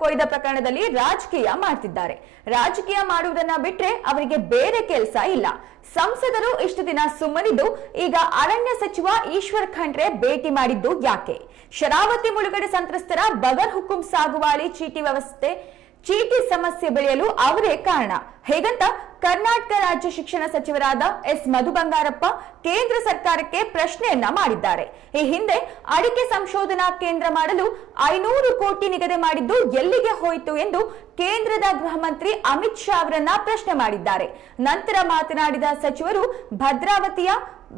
ಕೊಯ್ದ ಪ್ರಕರಣದಲ್ಲಿ ರಾಜಕೀಯ ಮಾಡ್ತಿದ್ದಾರೆ. ರಾಜಕೀಯ ಮಾಡುವುದನ್ನ ಬಿಟ್ರೆ ಅವರಿಗೆ ಬೇರೆ ಕೆಲಸ ಇಲ್ಲ. ಸಂಸದರು ಇಷ್ಟು ದಿನ ಸುಮ್ಮನಿದ್ದು, ಈಗ ಅರಣ್ಯ ಸಚಿವ ಈಶ್ವರ್ ಖಂಡ್ರೆ ಭೇಟಿ ಮಾಡಿದ್ದು ಯಾಕೆ? ಶರಾವತಿ ಮುಳುಗಡೆ ಸಂತ್ರಸ್ತರ ಬಗರ್ ಹುಕುಂ ಸಾಗುವಾಳಿ ಚೀಟಿ ವ್ಯವಸ್ಥೆ, ಚೀಟಿ ಸಮಸ್ಯೆ ಬೆಳೆಯಲು ಅವರೇ ಕಾರಣ. ಹೇಗಂತ ಕರ್ನಾಟಕ ರಾಜ್ಯ ಶಿಕ್ಷಣ ಸಚಿವರಾದ ಎಸ್ ಮಧು ಬಂಗಾರಪ್ಪ ಕೇಂದ್ರ ಸರ್ಕಾರಕ್ಕೆ ಪ್ರಶ್ನೆಯನ್ನ ಮಾಡಿದ್ದಾರೆ. ಈ ಹಿಂದೆ ಅಡಿಕೆ ಸಂಶೋಧನಾ ಕೇಂದ್ರ ಮಾಡಲು ಐನೂರು ಕೋಟಿ ನಿಗದಿ ಮಾಡಿದ್ದು ಎಲ್ಲಿಗೆ ಹೋಯಿತು ಎಂದು ಕೇಂದ್ರದ ಗೃಹ ಮಂತ್ರಿ ಅಮಿತ್ ಶಾ ಅವರನ್ನ ಪ್ರಶ್ನೆ ಮಾಡಿದ್ದಾರೆ. ನಂತರ ಮಾತನಾಡಿದ ಸಚಿವರು ಭದ್ರಾವತಿಯ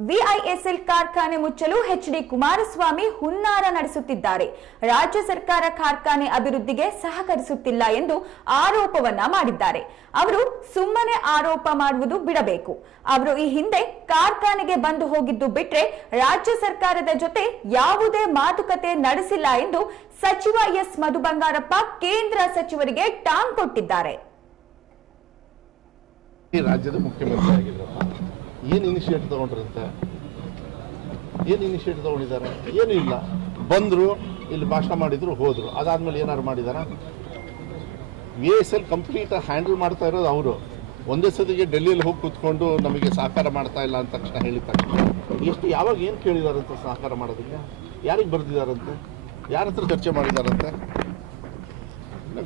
ವಿಐಎಸ್ಎಲ್ ಕಾರ್ಖಾನೆ ಮುಚ್ಚಲು ಎಚ್ ಡಿ ಕುಮಾರಸ್ವಾಮಿ ಹುನ್ನಾರ ನಡೆಸುತ್ತಿದ್ದಾರೆ. ರಾಜ್ಯ ಸರ್ಕಾರ ಕಾರ್ಖಾನೆ ಅಭಿವೃದ್ಧಿಗೆ ಸಹಕರಿಸುತ್ತಿಲ್ಲ ಎಂದು ಆರೋಪವನ್ನ ಮಾಡಿದ್ದಾರೆ. ಅವರು ಸುಮ್ಮನೆ ಆರೋಪ ಮಾಡುವುದು ಬಿಡಬೇಕು. ಅವರು ಈ ಹಿಂದೆ ಕಾರ್ಖಾನೆಗೆ ಬಂದು ಹೋಗಿದ್ದು ಬಿಟ್ರೆ ರಾಜ್ಯ ಸರ್ಕಾರದ ಜೊತೆ ಯಾವುದೇ ಮಾತುಕತೆ ನಡೆಸಿಲ್ಲ ಎಂದು ಸಚಿವ ಎಸ್ ಮಧು ಬಂಗಾರಪ್ಪ ಕೇಂದ್ರ ಸಚಿವರಿಗೆ ಟಾಂಗ್ ಕೊಟ್ಟಿದ್ದಾರೆ. ರಾಜ್ಯದ ಮುಖ್ಯಮಂತ್ರಿ ಏನು ಇನಿಷಿಯೇಟಿವ್ ತಗೊಂಡ್ರಂತೆ ಏನು ಇನಿಷಿಯೇಟಿವ್ ತಗೊಂಡಿದ್ದಾರೆ? ಏನೂ ಇಲ್ಲ. ಬಂದರು, ಇಲ್ಲಿ ಭಾಷಣ ಮಾಡಿದ್ರು, ಹೋದರು. ಅದಾದಮೇಲೆ ಏನಾರು ಮಾಡಿದಾರ? V S L complete handle ಮಾಡ್ತಾ ಇರೋದು ಅವರು. ಒಂದೇ ಸತಿಗೆ ಡೆಲ್ಲಿಯಲ್ಲಿ ಹೋಗಿ ಕೂತ್ಕೊಂಡು ನಮಗೆ ಸಹಕಾರ ಮಾಡ್ತಾ ಇಲ್ಲ ಅಂತ ತಕ್ಷಣ ಹೇಳಿದ ತಕ್ಷಣ ಎಷ್ಟು ಯಾವಾಗ ಏನು ಕೇಳಿದಾರಂತೆ ಸಹಕಾರ ಮಾಡೋದಕ್ಕೆ? ಯಾರಿಗೆ ಬರೆದಿದ್ದಾರಂತೆ ಯಾರ ಹತ್ರ ಚರ್ಚೆ ಮಾಡಿದಾರಂತೆ?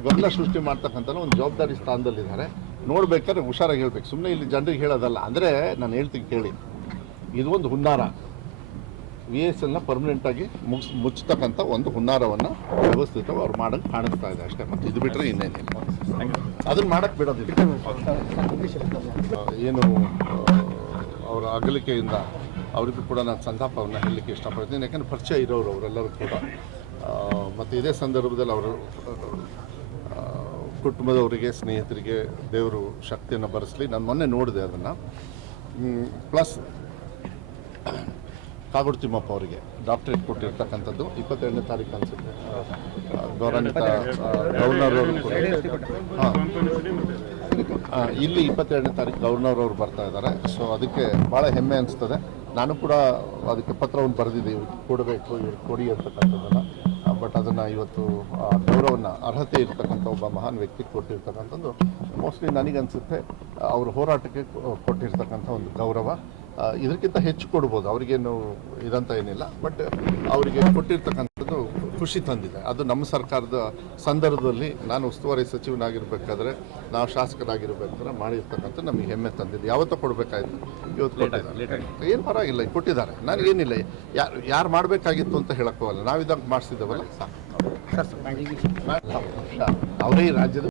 ಗೊಂದಲ ಸೃಷ್ಟಿ ಮಾಡ್ತಕ್ಕಂಥ ಒಂದು ಜವಾಬ್ದಾರಿ ಸ್ಥಾನದಲ್ಲಿದ್ದಾರೆ. ನೋಡ್ಬೇಕಾದ್ರೆ ಹುಷಾರಾಗಿ ಹೇಳ್ಬೇಕು. ಸುಮ್ಮನೆ ಇಲ್ಲಿ ಜನರಿಗೆ ಹೇಳೋದಲ್ಲ. ಅಂದರೆ ನಾನು ಹೇಳ್ತೀನಿ, ಕೇಳಿ. ಇದು ಒಂದು ಹುನ್ನಾರ. ವಿ ಎಸ್ ಎಲ್ನ ಪರ್ಮನೆಂಟಾಗಿ ಮುಗಿಸ್ ಮುಚ್ಚತಕ್ಕಂಥ ಒಂದು ಹುನ್ನಾರವನ್ನು ವ್ಯವಸ್ಥಿತವಾಗಿ ಅವ್ರು ಮಾಡೋಕ್ಕೆ ಕಾಣಿಸ್ತಾ ಇದೆ ಅಷ್ಟೇ. ಮತ್ತು ಇದು ಬಿಟ್ಟರೆ ಇನ್ನೇನಿಲ್ಲ ಅದನ್ನು ಮಾಡೋಕ್ಕೆ ಬಿಡೋದಿಲ್ಲ. ಏನು ಅವರ ಅಗಲಿಕೆಯಿಂದ ಅವರಿಗೂ ಕೂಡ ನಾನು ಸಂತಾಪವನ್ನು ಹೇಳಲಿಕ್ಕೆ ಇಷ್ಟಪಡ್ತೀನಿ. ಯಾಕಂದರೆ ಪರಿಚಯ ಇರೋರು ಅವರೆಲ್ಲರೂ ಕೂಡ. ಮತ್ತು ಇದೇ ಸಂದರ್ಭದಲ್ಲಿ ಅವರು ಕುಟುಂಬದವರಿಗೆ, ಸ್ನೇಹಿತರಿಗೆ ದೇವರು ಶಕ್ತಿಯನ್ನು ಬರೆಸಲಿ. ನಾನು ಮೊನ್ನೆ ನೋಡಿದೆ ಅದನ್ನು. ಪ್ಲಸ್ ಕಾಗೋಡು ತಿಮ್ಮಪ್ಪ ಅವರಿಗೆ ಡಾಕ್ಟ್ರೇಟ್ ಕೊಟ್ಟಿರ್ತಕ್ಕಂಥದ್ದು ಇಪ್ಪತ್ತೆರಡನೇ ತಾರೀಕು ಅನಿಸುತ್ತೆ. ಗೌರವಾನ್ವಿತ ಗವರ್ನರ್ ಹಾಂ. ಇಲ್ಲಿ ಇಪ್ಪತ್ತೆರಡನೇ ತಾರೀಕು ಗವರ್ನರ್ ಅವರು ಬರ್ತಾ ಇದ್ದಾರೆ ಸೊ ಅದಕ್ಕೆ ಭಾಳ ಹೆಮ್ಮೆ ಅನಿಸ್ತದೆ. ನಾನು ಕೂಡ ಅದಕ್ಕೆ ಪತ್ರವನ್ನು ಬರೆದಿದ್ದೆ ಇವ್ರಿಗೆ ಕೊಡಬೇಕು ಇವ್ರಿಗೆ ಕೊಡಿ ಅಂತಕ್ಕಂಥದ್ದನ್ನು. ಬಟ್ ಅದನ್ನು ಇವತ್ತು ಗೌರವನ ಅರ್ಹತೆ ಇರ್ತಕ್ಕಂಥ ಒಬ್ಬ ಮಹಾನ್ ವ್ಯಕ್ತಿ ಕೊಟ್ಟಿರ್ತಕ್ಕಂಥದ್ದು ಮೋಸ್ಟ್ಲಿ ನನಗನ್ಸುತ್ತೆ, ಅವ್ರ ಹೋರಾಟಕ್ಕೆ, ಕೊಟ್ಟಿರ್ತಕ್ಕಂಥ ಒಂದು ಗೌರವ. ಇದಕ್ಕಿಂತ ಹೆಚ್ಚು ಕೊಡ್ಬೋದು. ಅವ್ರಿಗೇನು ಇದಂತ ಏನಿಲ್ಲ. ಬಟ್ ಅವರಿಗೆ ಕೊಟ್ಟಿರ್ತಕ್ಕಂಥದ್ದು ಖುಷಿ ತಂದಿದೆ. ಅದು ನಮ್ಮ ಸರ್ಕಾರದ ಸಂದರ್ಭದಲ್ಲಿ ನಾನು ಉಸ್ತುವಾರಿ ಸಚಿವನಾಗಿರ್ಬೇಕಾದ್ರೆ ನಾವು ಶಾಸಕರಾಗಿರ್ಬೇಕಾದ್ರೆ ಮಾಡಿರ್ತಕ್ಕಂಥ ನಮಗೆ ಹೆಮ್ಮೆ ತಂದಿದೆ. ಯಾವತ್ತೂ ಕೊಡಬೇಕಾಯ್ತು. ಇವತ್ತು ಕೊಟ್ಟಿದ್ದಾರೆ. ಏನು ಪರವಾಗಿಲ್ಲ ಕೊಟ್ಟಿದ್ದಾರೆ. ನನಗೇನಿಲ್ಲ ಯಾರು ಯಾರು ಮಾಡಬೇಕಾಗಿತ್ತು ಅಂತ ಹೇಳಕ್ಕೋಲ್ಲ ನಾವಿದ್ದಾಗ ಮಾಡಿಸಿದ್ದೇವಲ್ಲ ಸಾಕು. ಅವರೇ ಈ ರಾಜ್ಯದ